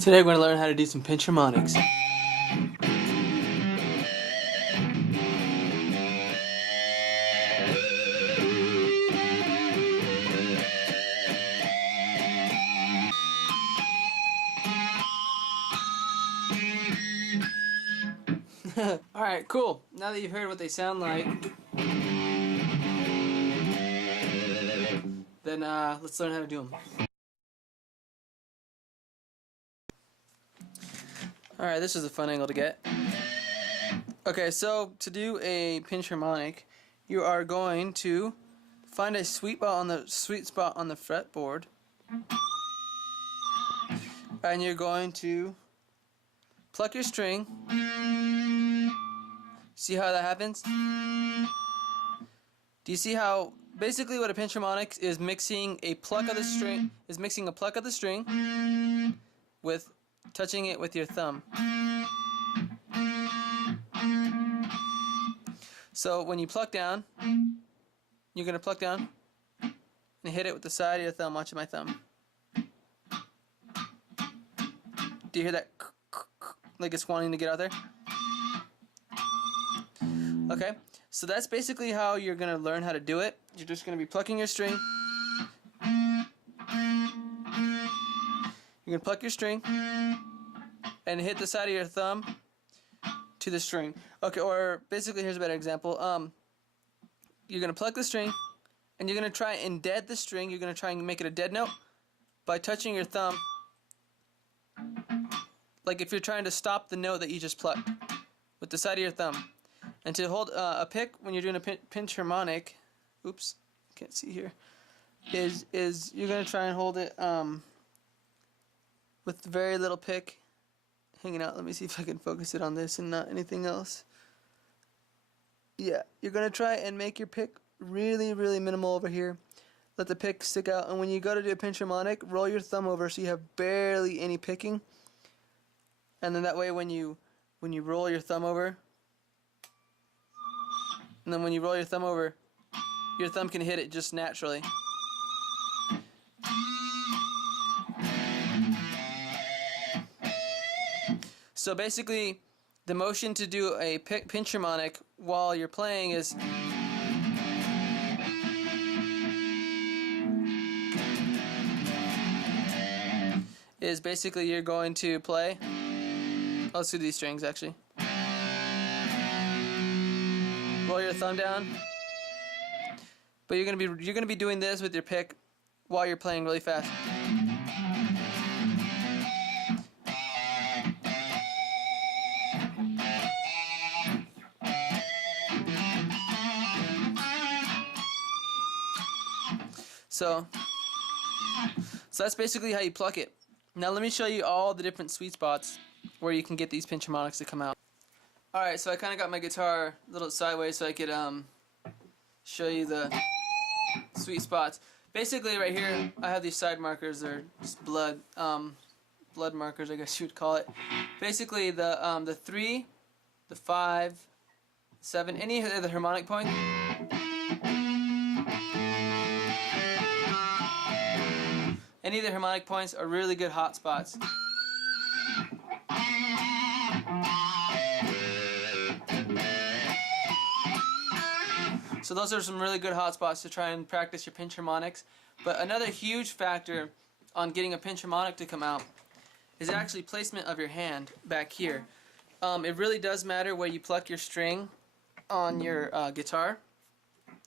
Today we're going to learn how to do some pinch harmonics. Alright, cool. Now that you've heard what they sound like, then let's learn how to do them. Alright, this is a fun angle to get. Okay, so to do a pinch harmonic, you are going to find a sweet spot on the fretboard, and you're going to pluck your string. See how that happens? Do you see how basically what a pinch harmonic is mixing a pluck of the string with touching it with your thumb. So when you pluck down, you're going to pluck down and hit it with the side of your thumb. Watch my thumb. Do you hear that? Like it's wanting to get out there? Okay, so that's basically how you're going to learn how to do it. You're just going to be plucking your string. You're going to pluck your string and hit the side of your thumb to the string. Okay, or basically here's a better example. You're going to pluck the string and you're going to try and dead the string. You're going to try and make it a dead note by touching your thumb. Like if you're trying to stop the note that you just plucked with the side of your thumb. And to hold a pick when you're doing a pinch harmonic, oops, can't see here, is you're going to try and hold it with very little pick hanging out. Let me see if I can focus it on this and not anything else. Yeah, you're going to try and make your pick really, really minimal over here. Let the pick stick out. And when you go to do a pinch harmonic, roll your thumb over so you have barely any picking. And then that way when you roll your thumb over, and then when you roll your thumb over, your thumb can hit it just naturally. So basically, the motion to do a pinch harmonic while you're playing is basically you're going to play. Let's do these strings actually. Roll your thumb down, but you're gonna be doing this with your pick while you're playing really fast. So that's basically how you pluck it. Now let me show you all the different sweet spots where you can get these pinch harmonics to come out. Alright, so I kind of got my guitar a little sideways so I could show you the sweet spots. Basically right here I have these side markers. They're just blood markers, I guess you would call it. Basically the 3, the 5, 7, any of the harmonic points. Any of the harmonic points are really good hot spots. So those are some really good hot spots to try and practice your pinch harmonics. But another huge factor on getting a pinch harmonic to come out is actually placement of your hand back here. It really does matter where you pluck your string on your guitar.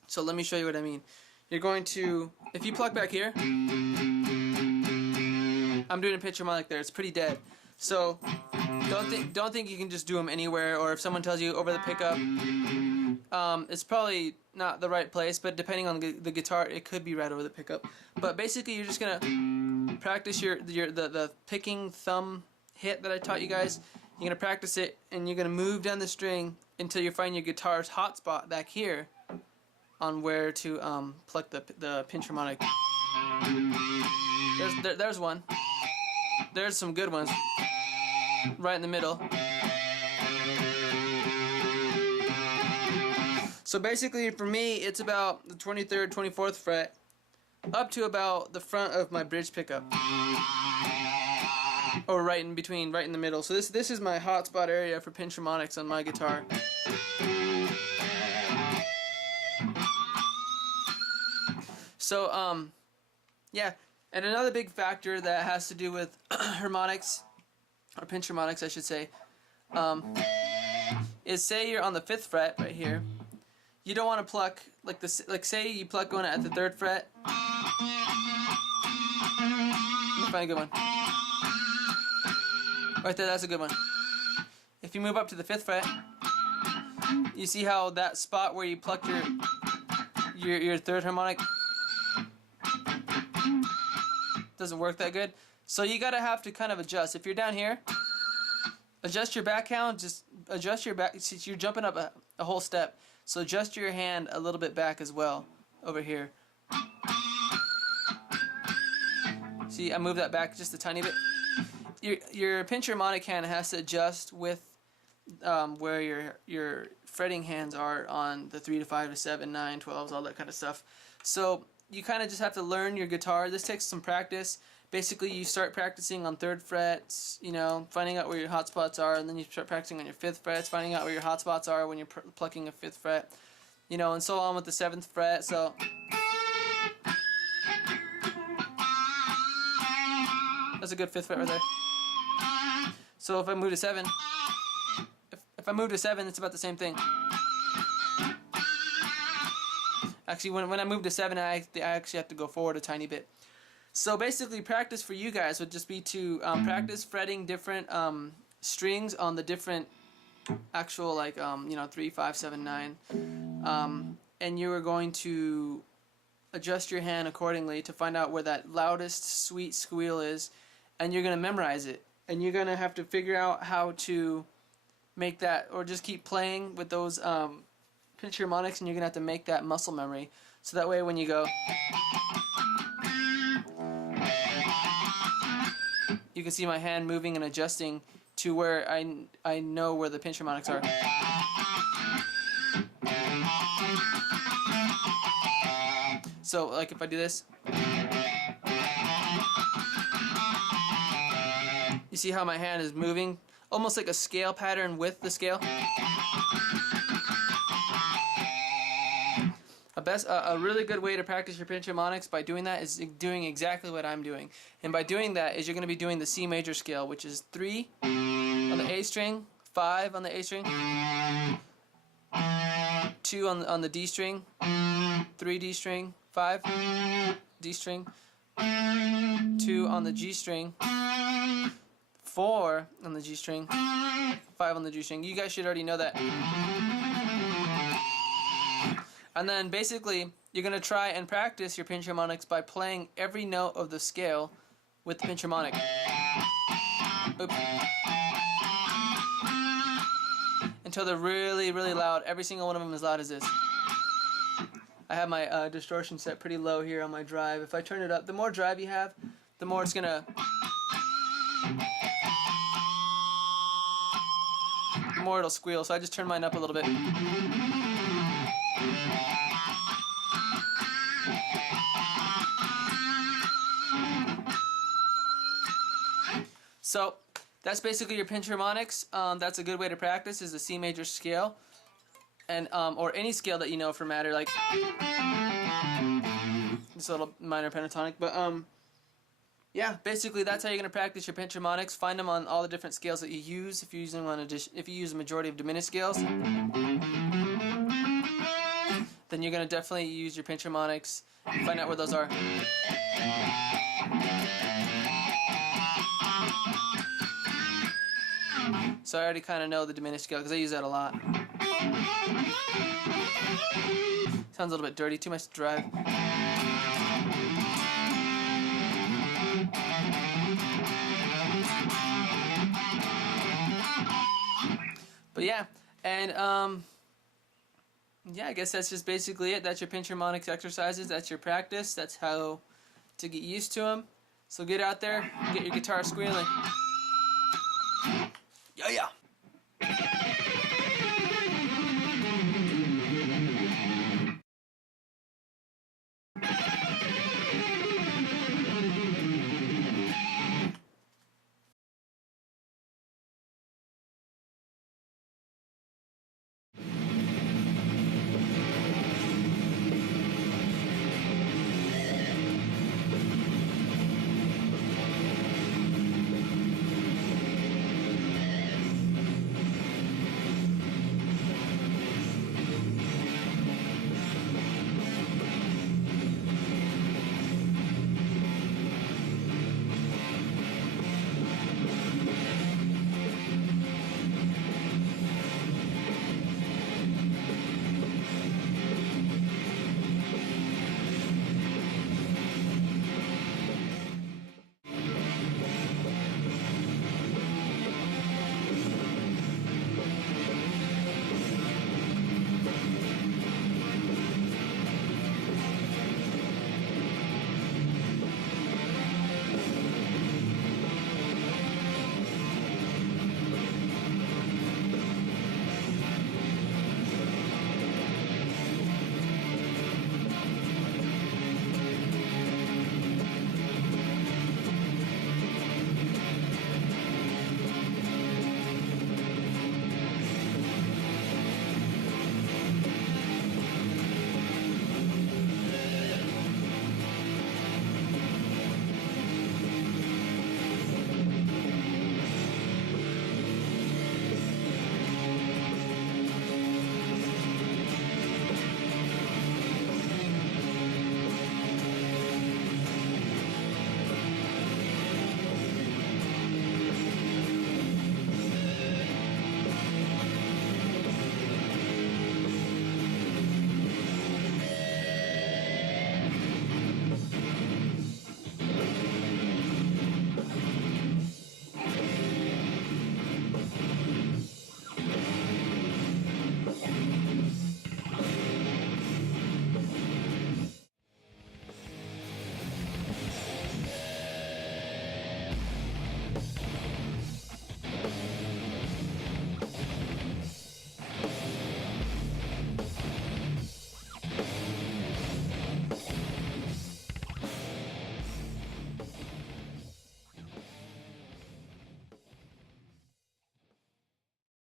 So let me show you what I mean. You're going to, if you pluck back here, I'm doing a pinch harmonic there. It's pretty dead. So don't think you can just do them anywhere, or if someone tells you over the pickup, it's probably not the right place, but depending on the guitar, it could be right over the pickup. But basically, you're just gonna practice the picking thumb hit that I taught you guys. You're gonna practice it, and you're gonna move down the string until you find your guitar's hot spot back here on where to pluck the pinch harmonic. There's one. There's some good ones right in the middle. So basically for me it's about the 23rd, 24th fret up to about the front of my bridge pickup. or right in between, right in the middle. So this is my hotspot area for pinch harmonics on my guitar. So yeah, and another big factor that has to do with harmonics, or pinch harmonics I should say, is say you're on the 5th fret right here. You don't want to pluck like this. Like say you pluck going at the 3rd fret. Let me find a good one. Right there, that's a good one. If you move up to the 5th fret, you see how that spot where you pluck your 3rd harmonic doesn't work that good. So you gotta have to kind of adjust. If you're down here, adjust your back hand. Just adjust your back. See, you're jumping up a whole step. So adjust your hand a little bit back as well over here. See, I moved that back just a tiny bit. Your pinch harmonic hand has to adjust with where your fretting hands are on the 3 to 5 to 7, 9, 12s, all that kind of stuff. So you kind of just have to learn your guitar. This takes some practice. Basically, you start practicing on 3rd frets, you know, finding out where your hot spots are, and then you start practicing on your 5th frets, finding out where your hot spots are when you're plucking a 5th fret, you know, and so on with the 7th fret. So that's a good 5th fret right there. So if I move to 7, if I move to 7, it's about the same thing. Actually, when I move to 7, I actually have to go forward a tiny bit. So basically, practice for you guys would just be to practice fretting different strings on the different actual, like, you know, 3, 5, 7, 9. And you are going to adjust your hand accordingly to find out where that loudest sweet squeal is, and you're going to memorize it. And you're going to have to figure out how to make that, or just keep playing with those pinch harmonics, and you're going to have to make that muscle memory. So that way when you go, you can see my hand moving and adjusting to where I know where the pinch harmonics are. So like if I do this, you see how my hand is moving almost like a scale pattern with the scale. A really good way to practice your pinch harmonics by doing that is doing exactly what I'm doing. And by doing that is you're going to be doing the C major scale, which is 3 on the A string, 5 on the A string, 2 on the D string, 3 D string, 5 D string, 2 on the G string, 4 on the G string, 5 on the G string. You guys should already know that. And then basically, you're going to try and practice your pinch harmonics by playing every note of the scale with the pinch harmonic. Oops. Until they're really, really loud. Every single one of them as loud as this. I have my distortion set pretty low here on my drive. If I turn it up, the more drive you have, the more it's going to... the more it'll squeal. So I just turn mine up a little bit. So that's basically your pinch harmonics. That's a good way to practice, is the C major scale, and or any scale that you know for matter, like this little minor pentatonic. But yeah, basically that's how you're gonna practice your pinch harmonics. Find them on all the different scales that you use. If you use them if you use a majority of diminished scales, then you're gonna definitely use your pinch harmonics. Find out where those are. So I already kind of know the diminished scale because I use that a lot. Sounds a little bit dirty, too much to drive. But yeah, and yeah, I guess that's just basically it. That's your pinch harmonics exercises. That's your practice. That's how to get used to them. So get out there, get your guitar squealing. Yeah, yeah.